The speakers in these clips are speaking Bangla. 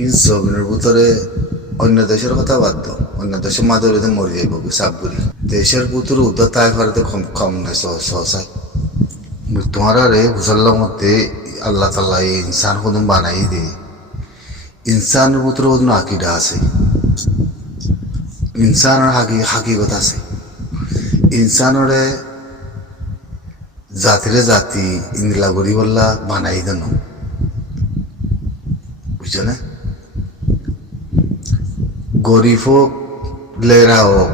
এই জমিনের ভিতরে অন্য দেশের কথা বাদ দাও, অন্য দেশের মাদুরিতে মরে যাইব সাপ বলি দেশের ভিতরে উদ্ধার তাই করে কম কম নাই সহসাই তোমার রে বুঝাল্লার মধ্যে আল্লাহ তাল্লাহ এই ইনসান কদম বানাই দে ইনসানের ভিতরে কোনো আকিদা আছে, ইনসানের হাকিকত আছে, ইনসানরে জাতিরে জাতি ইংলা গরি বললা বানাই দেন বুঝছো না। গরিব হোক লেরা হোক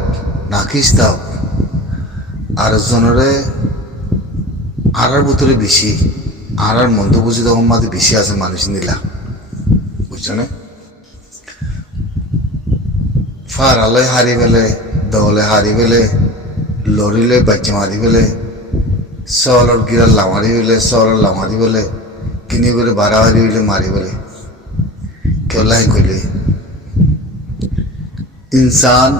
না খিস্তা হোক আর জনরে আর ভিতরে বেশি আর মন্দ বুঝি তখন মাঝে বেশি আছে মানুষ নিলা বুঝছো না। ফারালে হারি পেলে দলে হারি পেলে লড়িলে বাচ্চা মারি পেলে সলর গিরার লামারি পেলে সলর লামারি পেলে কিনি করে বাড়াবাড়ি হইলে মারি পেলে কেউ লাই কইলে ইনসান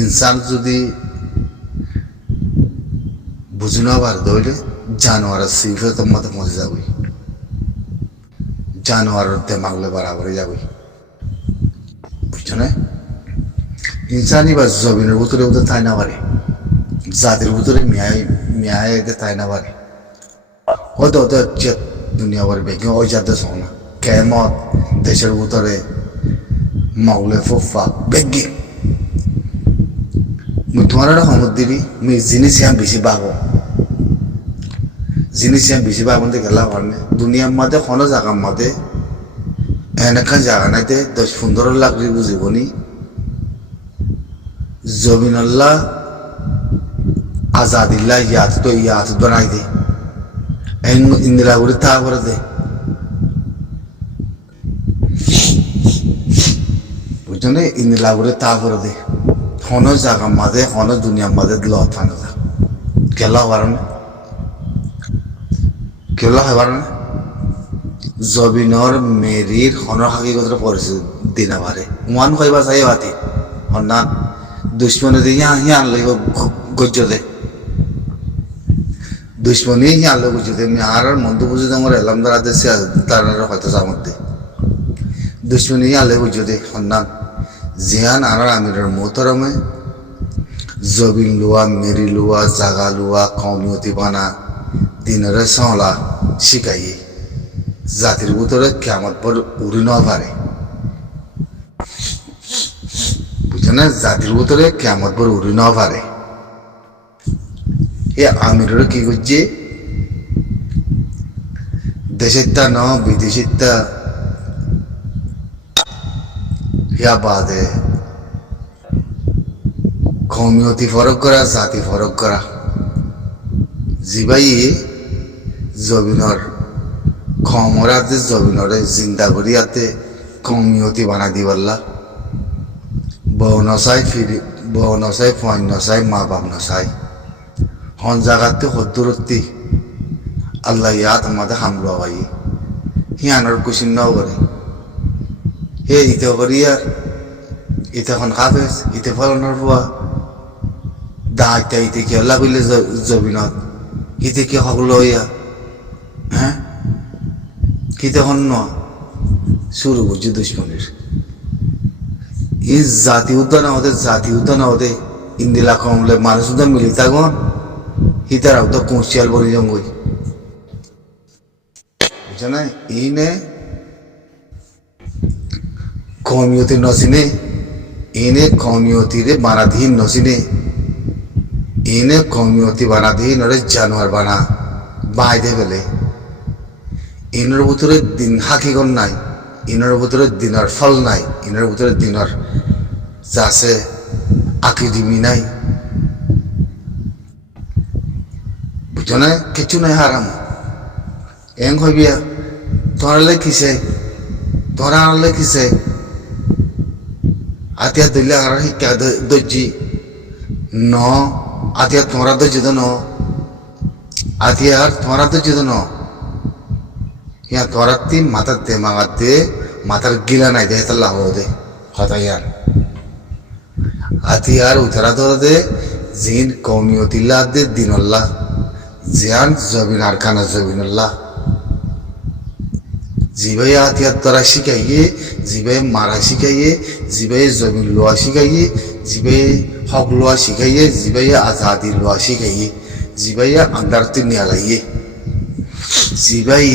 ইনসান যদি বুঝি না পারে দইলে জানোয়ারের সিফে তোমাদের মজে যাবই, জানোয়ারের দেমাগলে বাড়াবাড়ি যাবই বুঝছো না। ইনসানই বা জমিনের ভিতরে ওদের তাই না পারে, জাতির ভিতরে মিয়ায় এদের তাই না পারে হয়তো ওদের দুনিয়া বাড়ি বেগে ওই জাতে শোন না কেমত দেশের ভিতরে মাউলে ফুফা বেগে তোমার সমুদ্রি জিনিস আমি বেশি পাবো, জিনিস আমি বেশি পাবো গেলা পারে দুনিয়ার মাঝে কোনো জায়গার মাঝে এনেখান জায়গা নাইতে 10-15 লাখ বুঝিবনি জমিনাল্লাহ আজাদিল্লাহ ইয়াত বানাই দে ইন্দিরা করে তা করে দে বুঝছো না। ইন্দিরা করে তা করে দে হন জায়গা মাঝে হন দুনিয়ার মাঝে দিল থানো কেলা হবার না কেলা হবার না জবিনর মেরির হনর হাকিগত পরিচয় দিনা পারে ওয়ান কইবা চাই বাতি হন্না দুশ্মনে দিয়ে হিয়ান লইব গজ্জ দে দুশ্মনী হিয়ান লোক গজ্জ দে আর মন্দ বুঝে তোমার এলাম দ্বারা দেশে তার হয়তো জামত দে দুশ্মনী হিয়ান লই গজ্জ দে হন্না জিয়ান আর আমিরের মোহতরমে জবিন লুয়া মেরি লুয়া জাগা লুয়া কমিয়তি বানা দিনের সলা শিখাইয়ে জাতির ভিতরে কেমন পর উড়ি না পারে বুঝছো না, জাতির ভিতরে কেমন পর উড়ি না পারে। এ আমিরের কি করছে দেশের তা ন বিদেশের তা ইয়া বাদে কমিয়তি ফরক করা জাতি ফরক করা জিবাই জবিনর খমরাতে জবিনরে জিন্দা করিয়াতে কমিয়তি বানা দিবাল্লা বউ নসাই ফিরি বউ নসাই ফয় নসাই মা বাপ নসাই হন জাগাতে হদ্দুরত্তি আল্লাহ ইয়াত আমাদের হামলা ভাই হিয়ানোর কুশিন নাও করে হে ইতে করিয়া ইতে এখন খাবেস ইতে ফলনের ফুয়া দাইতা ইতে কি আল্লাহ কইলে জবিনত ইতে কি হকল হইয়া হ্যাঁ কিতে হন ন শুরু করছে দুশ্মনের এই জাতি উদ্যান আমাদের জাতি উদ্যান আমাদের ইন্দিলা কমলে মানুষ উদ্যান মিলি থাকুন হিতারাও তো কুঁচিয়াল বলি জঙ্গই বুঝছো না। এই নে কমিয়তি নসিনে এনে কমিয়তিরে বানাধীন নসিনে এনে কমিয়তি বানাধীন ওরে জানোয়ার বানা বাইদে ফেলে ইনের ভিতরে দিন হাকিগণ নাই, ইনের ভিতরে দিনের ফল নাই, ইনের ভিতরে দিনের চাষে আকিদিমি নাই বুঝছো না। কিছু নাই হারাম এং হইবিয়া তোরালে কিসে তোরা আনলে কিসে আতিয়া দিলে আর শিক্ষা দর্জি ন আতিয়া তোরা দর্জি ন আতিয়া আর তোরা দর্জি ন ইয়া তোরাতি মাথার দে মাগার দে মাথার গিলা নাই দে লাভ দে কথা ইয়ার আতিয়ার উতরা ধরে দে জিন কৌমিয়তিল্লাহ দে দিনল্লাহ জিয়ান জবিন আর খানা জবিনুল্লাহ জিবাই হাতিয়ার ধরা শিখাইয়ে, জিবাই মারা শিখাইয়ে, জিবাই জমিন লোয়া শিখাইয়ে, জিবাই হক লোয়া শিখাইয়ে, জিবাই আজাদি লোয়া শিখাইয়ে, জিবাই আন্দারতে নিয়ালাইয়ে, জিবাই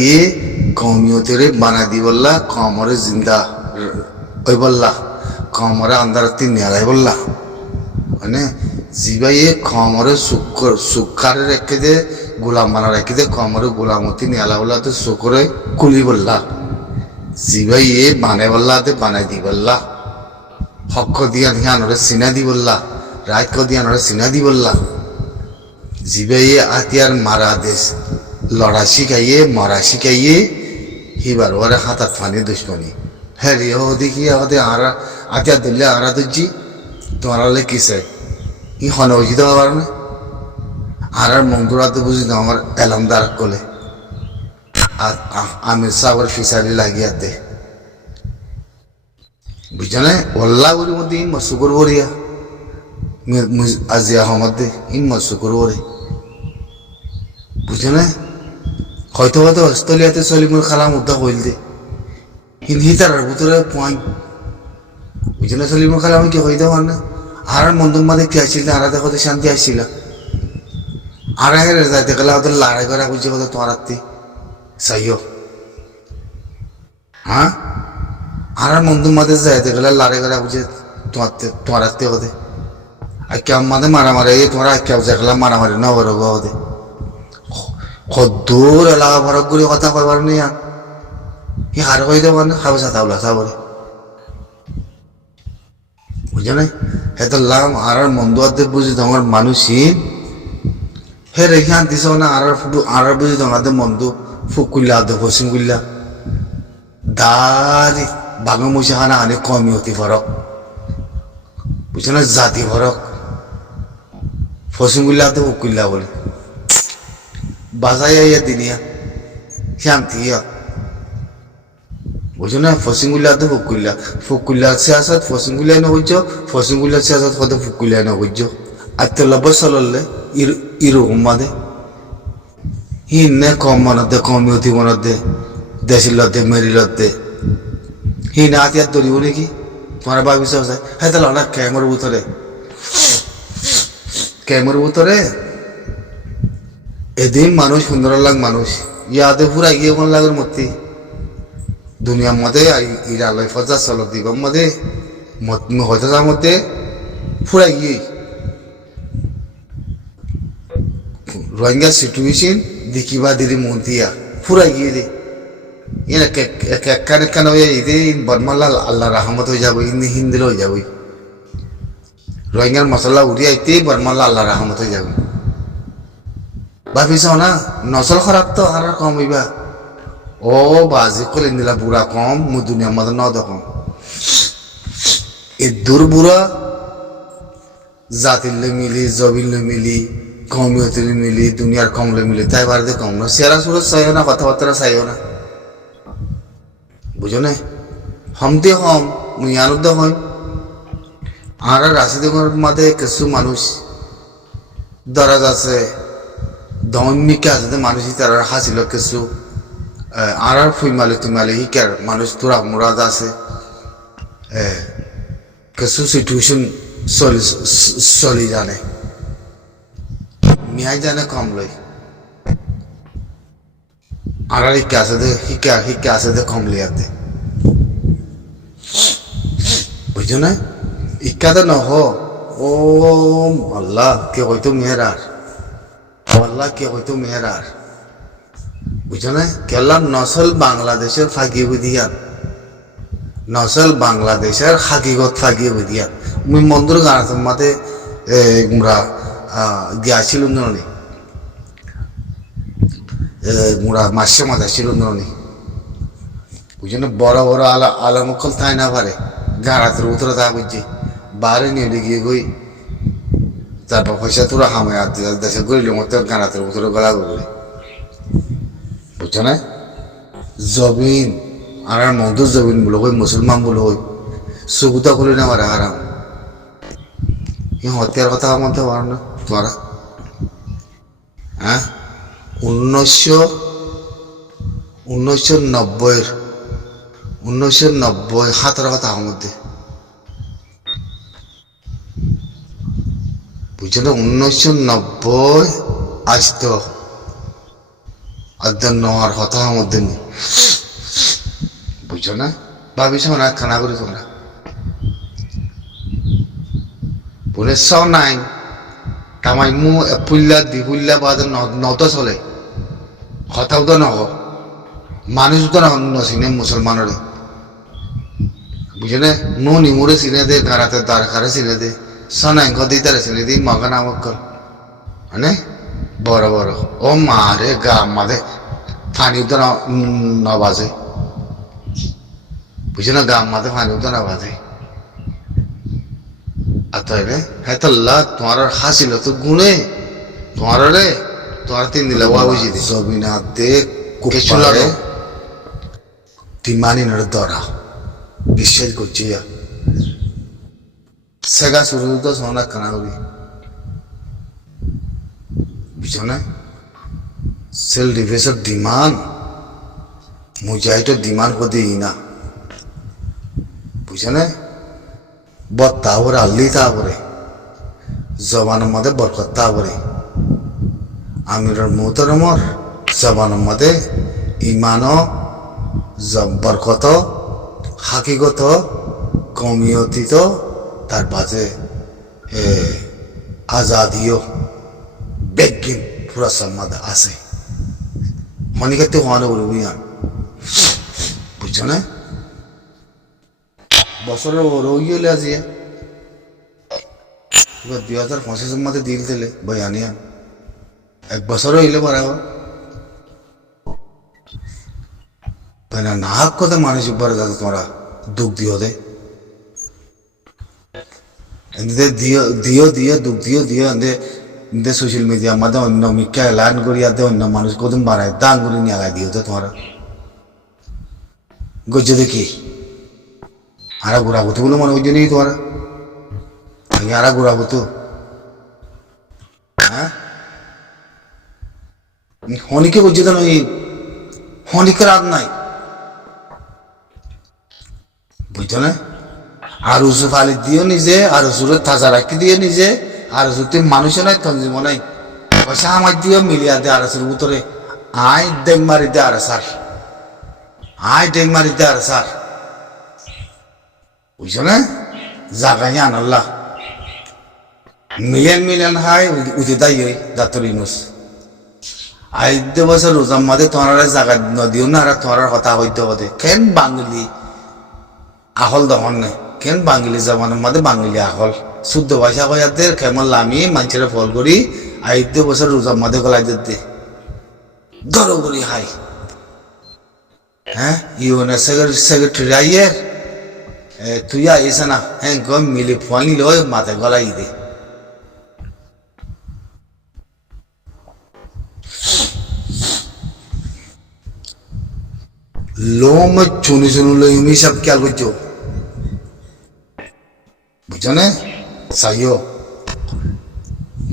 কমিয়তেরে বানা দি বললা, কমরে জিন্দা ওই বললা, কমরে আন্দারতে নিয়ালাই বললা, মানে জিবাই কমরে সুখারে রেখে দে, গোলাম বানা রেখে দে, কমরে গোলামতি নিয়ালা বললা তো শুকরে কুলি বললা, জিবাই বানে বললা তে বানাই দি বললা, হক দিয়া ধ্যানরে সিনা দি বললা, রাত দিয়া নরে সিনা দি বললা, জিবাই আতিয়ার মারা দেশ লড়া শিখাইয়ে মরা শিখাইয়ে হিবার ওরে হাতাত ফানি দুশ্মনী হ্যাঁ রে ও দেখি আমাদের আরা আতিয়ার দিল্লে আরা দুজি তোমার কিসে ই হনে বুঝি দেওয়া পারো না আর মন্দুরাতে বুঝি দাও আমার এলামদার কোলে আর আমির সাহর ফিসারি লাগিয়াতে বুঝছো না ওল্লা গুলির মধ্যে ইন মসুকুর বরিয়া আজিয়া মধ্যে ইন মসুকুর বরে বুঝছো না হয়তো হয়তো অস্ট্রেলিয়াতে সলিমুল কালাম উদ্যোগ হইল দে হিন হিতার ভিতরে পয়েন্ট বুঝছো না সলিমুল কালাম কি হইতে পার না আর মন্দুর মাঝে কি আসছিল আর দেখো শান্তি আসছিল আর হেরে যাইতে গেলে ওদের লড়াই করা বুঝছে কথা তোমার আত্মি সাইও হ্যাঁ আর মন্দুর মাঝে যাইতে গেলে লড়াই করা বুঝে তোমার আত্মি হতে আর কেমন মাঝে মারামারি তোমরা কেউ দেখলাম মারামারি না বড় হতে কদ্দুর এলাকা ভরক করে কথা কইবার নেই ই হার কই দেব না খাবে সাতাওলা সাবরে বুঝছো না হেতো লাম আর মন্দ আদে বুঝি তোমার মানুষই হে রেখে আনতিস না আর বুঝি তোমাদের মন্দ ফুকুল্লা আদে ফসিং গুল্লা দারি বাঘ মুসা খানা আনে কমি অতি ফরক বুঝছো না জাতি ফরক ফসিং গুল্লা আদে ফুকুল্লা বলে বাজাইয়া দিনিয়া শান্তি বুঝছো না ফসিংগুলা তো ফুকুল্লা সিয়াসত ফসিংগুলাই না বুঝছো ফসিংগুলা সিয়াসত কত ফুকুল্লাই না বুঝছো আর তো লবসললে ইরকম মাদে হিনে কম মনতে কমিউতি মনতে দেশিলতে মেরিলতে হিনে আতিয়ার ধরিব নাকি তোমার ভাবিস হ্যাঁ তাহলে অনেক ক্যামের ভিতরে এদিন মানুষ সুন্দর লাগ মানুষ ইয়াতে পুরা গিয়ে কোন লাগের মূর্তি দুনিয়ার মধ্যে ইরালয় ফজা চলক দিগম মধ্যে হয়তো যার মধ্যে পুরা গিয়ে রোহিঙ্গা সিচুয়েশন দেখিবা দিদি মন্তিয়া পুরা গিয়ে দে এনে কেন ইদে বর্মালাল আল্লাহ রহমত হয়ে যাবো ইন্দি হিন্দিল হয়ে যাবো রোহিঙ্গার মশলা উড়িয়ে আইতে বর্মাল্লা আল্লাহ রহমত হয়ে যাবে ভাবিস না নসল খারাপ তো আর কম হইবা ও বাজি করে দিলা বুড়া কম মু দুনিয়ার মধ্যে ন দেখম এ দূর বুড়া জাতিলে মিলি জবিলে মিলি কমিয়তিলে মিলি দুনিয়ার কমলে মিলি তাই বাড়িতে কম না সেরা সুর চাইও না কথাবার্তা চাইও না বুঝো না হমতে হম মুই আনন্দ হয় আর রাশিদের মাঝে কিছু মানুষ দরাজ আছে দমিকা আছে মানুষই তারা হাসিল কিছু আর ফুইমালি তুইমালি হিকার মানুষ তোরা মুরাদ আছে কিছু সিচুয়েশন চলি জানে মিয়াই জানে কম লই আর হিকা আছে দে হিকা আছে দে কম লিয়াতে বুঝছো না ইকাতে নহ ও আল্লাহ কে হয়তো মেয়েরার আল্লাহ কে হয়তো মেয়েরার বুঝছো না কেলাম নসল বাংলাদেশের ফাঁকিয়ে বুঝিয়ান নসল বাংলাদেশের হাকিগত ফাঁকিয়ে বুঝিয়ান মুই মন্দির গান মাতে গুমরা গিয়াছিল নি গুমরা মাসে মাথা ছিল নি বুঝছো না বড় বড় আলামকল তাই না পারে গাড়াতের উতরে তা বুঝছি বারে নিয়ে গিয়ে গই তারপর পয়সা তোরা হামে আর দেশে গড়িল মতো গাড়াতের উতরে গলা গড়ি বুঝছো না জবিন আর মধুর জবিন বলো হই মুসলমান বলো হই সুগুতা খুলি না মারা হারাম ই হত্যার কথা মধ্যে পারো না তোরা হ্যাঁ 1990 1990 হাতের কথা মধ্যে বুঝছো না 1990 আজ তো অধ্যয়ন নেওয়ার কথা মধ্যে বুঝছো না ভাবিস না খানা করে তোমরা 1909 তামাই মু এপুল্লা দিপুল্লা বাদ নত চলে কথাও তো নহ মানুষ তো নচিনে মুসলমানের বুঝলে নো নিমুরে চিনে দে গারাতে দারখারে চিনে দে সনাঙ্ক দিতারে চিনে দি মগা নামক কর মানে বড় বড় ও মারে গা মাদে পানি তো নবাজে বুঝে না গা মাদে পানি তো নবাজে আতাইলে হ্যাঁ তো আল্লাহ তোমার হাসিল তো গুনে তোমার রে তোমার 3 দিলে ওয়া বুঝি দি জবিনা দে কুচুলারে তিমানি নর দরা বিশ্বাস করছি সেগা শুরু তো সোনা কানা করি বুঝছো না সেল ডিফেন্সের ডিমান্ড মুজাহিদের ডিমান্ড করে দিই না বুঝছো না বত্তা করে আল্লি তা করে জবানের মধ্যে বরকত তা করে আমিরের মোহতরমর জবানের মধ্যে ইমান বরকত হাকিগত কমিয়তিত তার বাজে আজাদিও বেগিন পুরা সম্মাদ আছে হনিকাতে হওয়ানো বলবি না বুঝছো না বছরের রোগী হলে আজি এবার 2025 মধ্যে দিল দিলে বয়ানিয়া 1 বছর হইলে বরাবর না কথা মানুষ উপরে যাতে তোমরা দুঃখ দিও দে দিও দিও দুঃখ দিও দিও এতে সোশ্যাল মিডিয়ার মধ্যে অন্য মিথ্যা এলান করিয়াতে অন্য মানুষ কদম বাড়ায় দান করে নিয়ে আগাই দিও তো তোমরা গজ্জ দেখি আরা ঘোরাবতো বলে মনে হচ্ছে নেই তোমরা আরা ঘোরাবতো হ্যাঁ হনিকে গজ্জ তো নয় হনিকে রাত নাই বুঝছো না আর উসু ফালি দিও নিজে আর উসুরে তাজা রাখি দিয়ে নিজে আর যদি মানুষে নাই তঞ্জিম নাই পয়সা আমার দিও মিলিয়া দে আর উত্তরে আই ডেং মারি দে আর স্যার আই ডেং মারি দে আর স্যার বুঝছো না জাগাই আনাল্লাহ মিলিয়ন মিলিয়ন হাই উঠে তাই দাতর ইনুস আইদ্য বছর রোজার মাঝে তোমার জায়গা নদীও না আর তোমার কথা হইতে হতে কেন বাঙালি আহল দহন নেই কেন বাঙালি জমানের মধ্যে বাঙালি আহল শুদ্ধ ভাষা কয়াতে কেমন লামি মানুষের ফল করি আইদ্য বছর রোজার মাঝে গলাই দিতে ধরো করি হাই হ্যাঁ ইউএনএস সেক্রেটারি আইয়ের তুই আইস না হ্যাঁ গম মিলি ফোয়ানি লয় মাথায় গলাই দে লোম চুনি চুনি লই উমি সব খেয়াল করছো বুঝছো না সাইও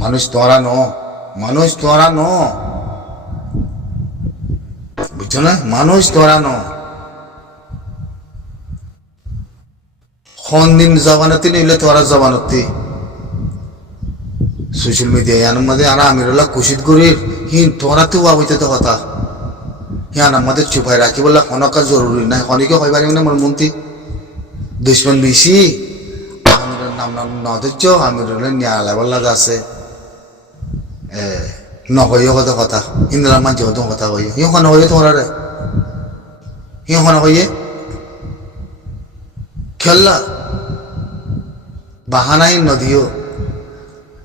মানুষ তোরা ন বুঝছো না মানুষ তোরা ন দিন জবানতি নিলে তোরা জবানতি সোশ্যাল মিডিয়া ইয়ার মধ্যে আর আমিরুল্লাহ কুশিত করি হিন তোরা তো বাবইতে তো কথা ইয়ান আমাদের চুপাই রাখি বললে হনকা জরুরি নাই হনিকে হয় পারি না মোর মন্ত্রী দুশ্মন বেশি আমিরের নাম নধৈর্য আমিরুল্লাহ নিয়ালা বললা আছে নহইও কত কথা ইন্দ্রা মানছি কত কথা হইয়ে ইহন হইয়ে তোমরা রে ইহন হইয়ে খেললা বাহানাই নদীও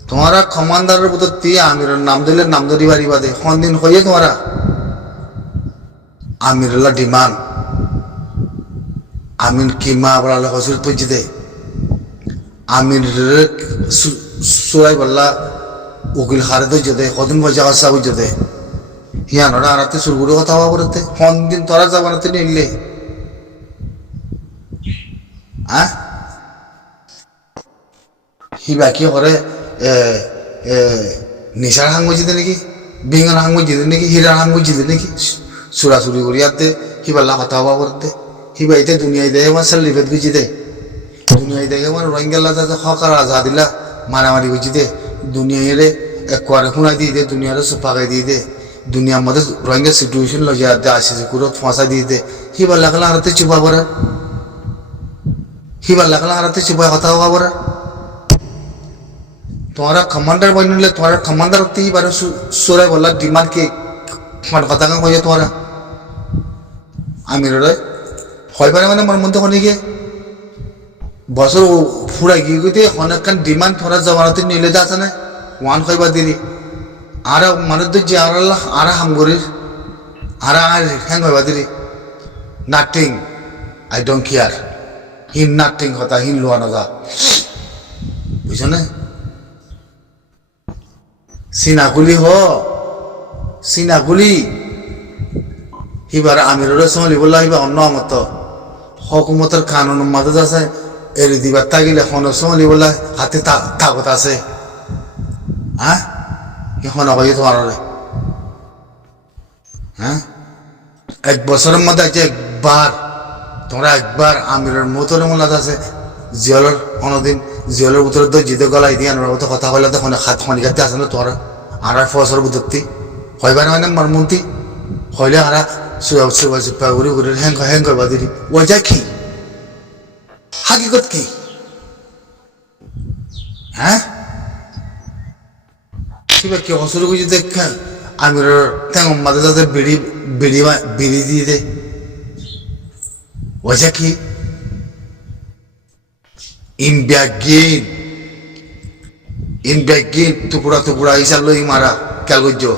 তোমারা কমান্ডারের ভিতর দিয়ে আমিরের নাম দিলে নাম ধরি বাড়ি বাদে দিন হইয়ে তোমারা আমিরুল্লাহ ডিমান আমিন কিমা বলা হসুর পৌঁছে দে আমির সুরাই বললা উকিল হারে তো যেতে কদিন পয়সা খরচা বুঝে দে হিয়ানোরা আনাতে শুরু করে কথা হওয়া করতে দিন তোরা যাবানাতে নিলে হিবা কি করে নিশার হাং বুঝিতে নাকি বিঙ্গন হাং বুঝিতে নাকি হীরার হাং বুঝিতে নাকি চুরাচুরি করিয়াতে হিবাল্লা কথা হওয়া করতে হিবা ইতে দুনিয়ায় দেখে আমার সাল্লিফেত গুছি দে দুনিয়ায় দেখে আমার রোহিঙ্গা যাতে হকার আজাদিল্লা মারামারি গুছি দে দুনিয়ারে এক কোয়ারে খুনাই দিয়ে দে দুনিয়ারে সুপাকাই দিয়ে দে দুনিয়ার মধ্যে রোহিঙ্গা সিচুয়েশন লগে আসে যে কুরত ফাঁসা দিয়ে দে হিবার লাগলা আরতে চুপা পড়ে হিবার লাগলা আরতে চুপা কথা হওয়া পড়ে তোমারা কমান্ডার বনিলে তোমার কমান্ডার হতেই পারে সুরে বললা ডিমান্ড কে কথা কাম কইয়া তোমারা আমির হয় পারে মানে আমার মধ্যে অনেকে বছর ফুরাই গিয়ে গিয়ে অনেকখান ডিমান্ড তোরা জমানাতে নিলে যা আছে না ওয়ান খাইবা দিলি আর মানুষ তো যে আর হামগরির আর হ্যাং হইবা দিলি নাথিং আই ডোন্ট কেয়ার হিন নাথিং কথা হিন লোয়া না যা বুঝছো না সিনাকুলি সিনাকুলি হিবার আমিরের সঙ্গে বললা হিবা অন্য মত হকুমতের কানুন মাদত আছে এড়ি দিবার তাগিলে হনের সঙ্গে বললা হাতে তাগত আছে হ্যাঁ এখন আবার তোমার হ্যাঁ এক বছরের মধ্যে আছে একবার তোমরা একবার আমিরের মতন মনে আছে জিয়লের অনদিন জিয়লের ভিতরে তো জিদে গলাই দিয়ে আনার মতো কথা বললে তখন হাত খনিকাতে আসে না তোরা আর ফসর বুদ্ধি হইবার মানে মর্মন্তি হইলে আর সুপা ঘুরি ঘুরি হ্যাং করবা দিদি ওজা কি হাকিকত কি হ্যাঁ কিবা কি হসুর গুজি দেখেন আমিরের ঠ্যাং মাঝে যাতে বিড়ি দিয়ে দে ওজা কি in begin টুকুরা হিসাব লই মারা খেয়াল করছো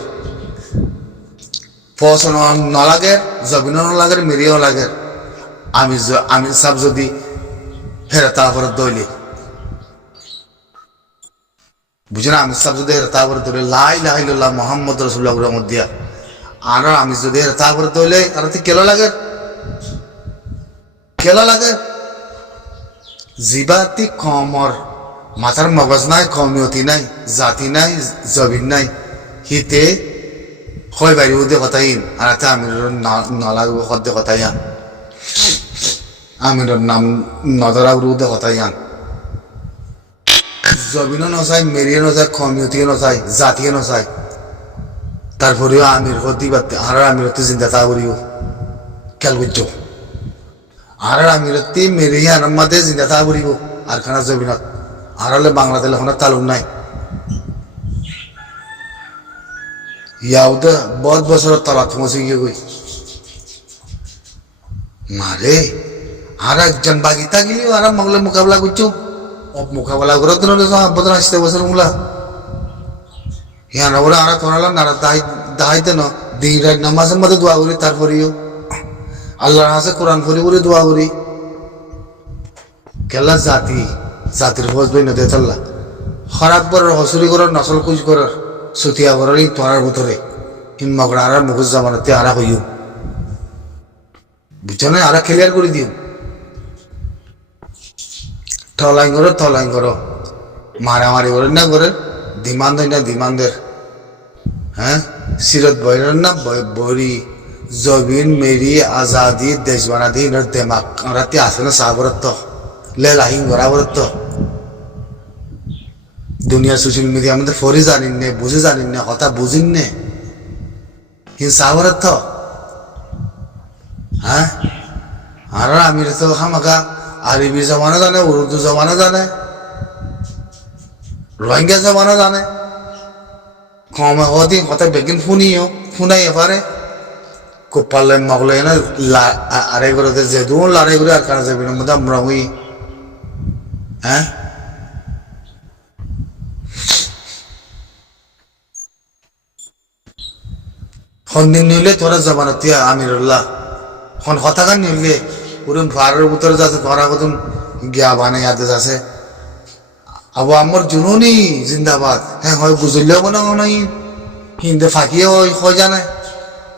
ফসল নলাগে জবিনও লাগে মেরিও লাগে আমি সব যদি হেরা তারপরে দইলে বুঝো না আমি সব যদি হেরা তারপরে দইলে লাই লাইল্লাহ মোহাম্মদ রসুল্লাহ মধ্যে আর আমি যদি হেরা তারপরে দইলে আর কেলো লাগে জিবাতি কমর মাথার মগজ নাই কমিয়তি নাই জাতি নাই জবিন নাই হিতে হয় বাইরে উদে কথাইন আর আমির নলাগো সদ্যে কথাইয়ান আমিরের নাম নজরাগ উদে কথাইয়ান জবিনও নচাই মেরিয়ে নচাই কমিয়তিও নচাই জাতিও নচাই তারপরেও আমির হতে পারতে আর আমির হতে চিন্তা তা করিও খেয়াল করছো আর আমিরতি মেরিয়ে আনার মাঝে চিন্তা তা করিব আর খানা জবিনত আর হলে বাংলাদেশ এখন তালুক নাই ইয়াউদে বহুত বছরের তলাত পৌঁছে গিয়ে গই মারে আর একজন বাগি থাকলেও আর মগলে মোকাবিলা করছো মোকাবিলা করে তো বদল আসতে বছর মুলা হিয়ানা বলে আর তোরালাম না দাহাইতে না দিন রাত নামাজের মধ্যে দোয়া করি তারপরেও আল্লাহর হাসে কোরআন পড়ি বলে দোয়া করি কেলা জাতির ফৌজ বই নদী চাল্লা খারাপ করার হসুরি করার নসল কুচ করার সুতিয়া করার এই তোরার ভিতরে হিম্মা করে আর মুখোশ জামানাতে আরা হইও বুঝছো না আরা ক্লিয়ার করে দিও থলাইন করো মারামারি করেন না করে দিমানদের হ্যাঁ সিরত বইরেন না বরি জবিন মেরি আজাদি দেশ বানাদি দেমাক রাতে আসে না সাগরত্ব লেলাহিং বরাবরত্ব দুনিয়ার সোশ্যাল মিডিয়া আমাদের ফরি জানিন নে বুঝে জানিন না কথা বুঝিন নে হিন সাগরত্ব হ্যাঁ আর আমি তো হামাকা আরবি জমানা জানে উর্দু জমানা জানে রোহিঙ্গা জমানা জানে কমে হদি কথা বেগিন ফুনাই এবারে খুব পারলে মগলে না আড়াই করে যে দু লড়াই করে আর কারা যাবি না মধ্যে আমরা হই হ্যাঁ দিন নিলে তোরা জমানতি আমিরুল্লাহ কথা গান নিলে পুরো ফারের ভিতরে যাচ্ছে তোরা কতন গিয়া বানাই আদেশ আছে আবু আমার জুনুনি জিন্দাবাদ হ্যাঁ হয় বুঝলেও মনে হয় হিন্দে ফাঁকিয়ে হয় জানে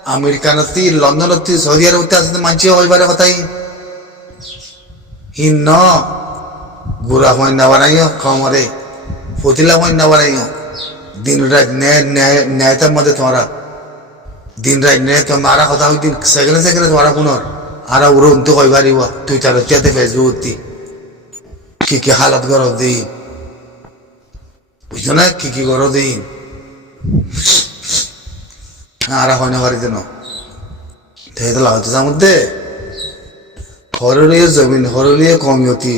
আমেরিকানতি লন্ডনতি সৌদি আরবতে আছে মানছি হইবারে কথাই হিন ন গুড়া হয় না বানাইও কমরে ফতিলা হয় না বানাইও দিন রাত ন্যায়তার মধ্যে তোমরা দিন রাত ন্যায় তো মারা কথা হই দিন সেকেন্ডে তোমরা পুনর আর ওরা উন্তু কই পারিব তুই তার চেতে ফেসবুক কি হালত গর দিন বুঝছো না কি গর দিন আর হয় না বাড়িতে না তো লাগাতে যার মধ্যে হররিয়ে জমিন হররিয়ে কমিয়তি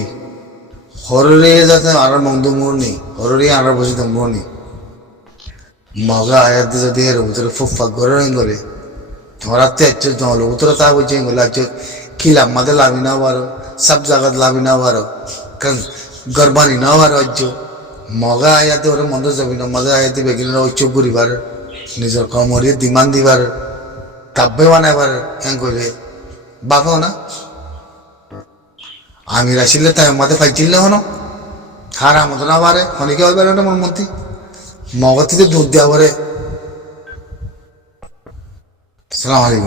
হররিয়ে যাতে আর মন্দ মুরনি হররিয়ে আর বসে তো মুরনি মগা আয়াতে যদি এর ভিতরে ফুফা করে করে ধরাতে হচ্ছে জল উতরে তা বলছে এগুলো হচ্ছে খিলাম মাঝে লাভি না পারো সব জায়গায় লাভি না পারো কারণ গরবানি না পারো হচ্ছে মগা আয়াতে ওরা মন্দ যাবি না মগা আয়াতে বেগিনা ঐচ্য করিবার নিজের কমরিয়ে দিমান দিবার কাব্যে বানাবার হ্যাঁ করে বাপাও না আমি আসলে তাই আমাদের পাইছিল হনো হার আমাদের না পারে অনেকে হয় পারে না মন মন্ত্রী মগতিতে দুধ দেওয়া পারে সালাম আলাইকুম